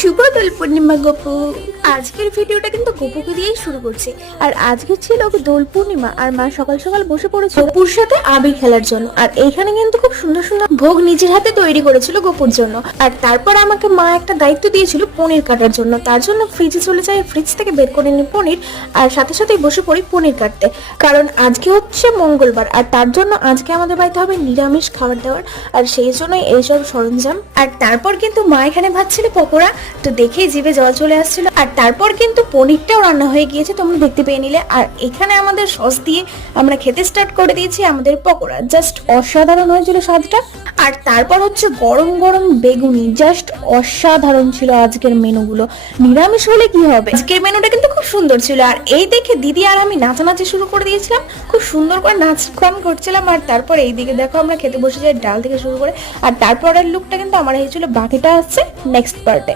শুভ দোল পূর্ণিমা গপু। আজকের ভিডিওটা কিন্তু গপুকে দিয়েই শুরু করছে। আর আজকে ছিল দোল পূর্ণিমা, আর মা সকাল সকাল বসে পড়েছিল গপুর সাথে আবির খেলার জন্য। আর এইখানে কিন্তু খুব সুন্দর সুন্দর ভোগ নিজের হাতে তৈরি করেছিল গপুর জন্য। আর তারপর আমাকে মা একটা দায়িত্ব দিয়েছিল পনির কাটার জন্য। তার জন্য ফ্রিজে চলে যায়, ফ্রিজ থেকে বের করে নিই পনির, আর সাথে সাথেই বসে পড়ি পনির কাটতে। কারণ আজকে হচ্ছে মঙ্গলবার, আর তার জন্য আজকে আমাদের বাড়িতে হবে নিরামিষ খাবার দাবার, আর সেই জন্যই এইসব সরঞ্জাম। আর তারপর কিন্তু মা এখানে ভাজছিল পকোড়া, তো দেখেই জিভে জল চলে আসছিল। আর তারপর কিন্তু পনিরটাও রান্না হয়ে গিয়েছে, তোমরা দেখতে পেয়ে নিলে। আর এখানে আমাদের সস দিয়ে আমরা খেতে স্টার্ট করে দিয়েছি আমাদের পকোড়া। জাস্ট অসাধারণ হয়েছিল স্বাদটা। আর তারপর হচ্ছে গরম গরম বেগুনি, জাস্ট অসাধারণ ছিল আজকের মেনুগুলো। নিরামিষ হলে কি হবে, আজকের মেনুটা কিন্তু খুব সুন্দর ছিল। আর এই দেখে দিদি আর আমি নাচানাচি শুরু করে দিয়েছিলাম, খুব সুন্দর করে নাচ গান করছিলাম। আর তারপর এইদিকে দেখো আমরা খেতে বসে যাই, ডাল থেকে শুরু করে। আর তারপরের লুকটা কিন্তু আমার হয়েছিল, বাকিটা হচ্ছে নেক্সট পার্টে।